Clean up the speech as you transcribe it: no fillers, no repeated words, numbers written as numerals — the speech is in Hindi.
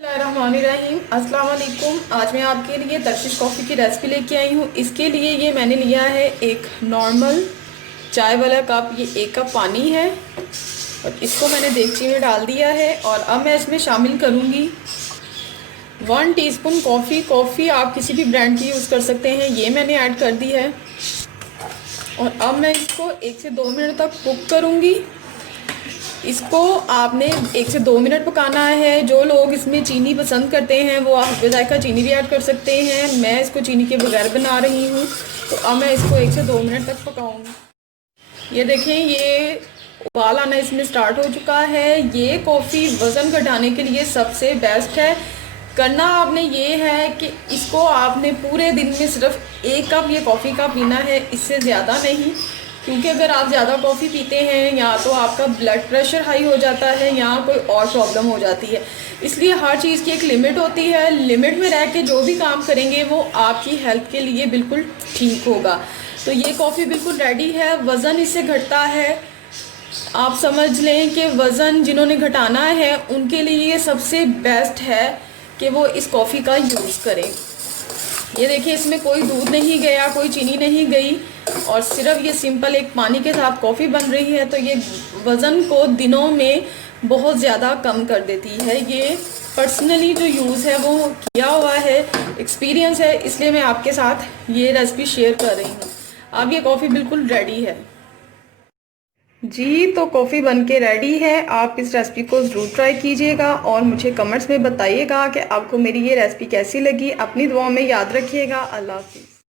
बिस्मिल्लाहिर्रहमानिर्रहीम। अस्सलाम वालेकुम। आज मैं आपके लिए दरकश कॉफ़ी की रेसिपी लेके आई हूँ। इसके लिए ये मैंने लिया है एक नॉर्मल चाय वाला कप, ये 1 कप पानी है और इसको मैंने देगची में डाल दिया है। और अब मैं इसमें शामिल करूँगी 1 टीस्पून कॉफ़ी। कॉफ़ी आप किसी भी ब्रांड की यूज़ कर सकते हैं, ये मैंने ऐड कर दी है। और अब मैं इसको 1 से 2 मिनट तक कुक करूँगी। इसको आपने 1 से 2 मिनट पकाना है। जो लोग इसमें चीनी पसंद करते हैं वो आप बेजायका चीनी भी ऐड कर सकते हैं। मैं इसको चीनी के बगैर बना रही हूँ, तो अब मैं इसको 1 से 2 मिनट तक पकाऊंगी। ये देखें, ये उबाल आना इसमें स्टार्ट हो चुका है। ये कॉफ़ी वज़न घटाने के लिए सबसे बेस्ट है। करना आपने ये है कि इसको आपने पूरे दिन में सिर्फ 1 कप ये कॉफ़ी का पीना है, इससे ज़्यादा नहीं। क्योंकि अगर आप ज़्यादा कॉफ़ी पीते हैं या तो आपका ब्लड प्रेशर हाई हो जाता है या कोई और प्रॉब्लम हो जाती है। इसलिए हर चीज़ की एक लिमिट होती है। लिमिट में रह के जो भी काम करेंगे वो आपकी हेल्थ के लिए बिल्कुल ठीक होगा। तो ये कॉफ़ी बिल्कुल रेडी है। वज़न इससे घटता है। आप समझ लें कि वज़न जिन्होंने घटाना है उनके लिए ये सबसे बेस्ट है कि वो इस कॉफ़ी का यूज़ करें। ये देखिए, इसमें कोई दूध नहीं गया, कोई चीनी नहीं गई और सिर्फ ये सिंपल एक पानी के साथ कॉफ़ी बन रही है। तो ये वज़न को दिनों में बहुत ज़्यादा कम कर देती है। ये पर्सनली जो यूज़ है वो किया हुआ है, एक्सपीरियंस है, इसलिए मैं आपके साथ ये रेसिपी शेयर कर रही हूँ। अब ये कॉफ़ी बिल्कुल रेडी है जी। तो कॉफ़ी बनके रेडी है। आप इस रेसिपी को ज़रूर ट्राई कीजिएगा और मुझे कमेंट्स में बताइएगा कि आपको मेरी ये रेसिपी कैसी लगी। अपनी दुआओं में याद रखिएगा। अल्लाह हाफ़िज़।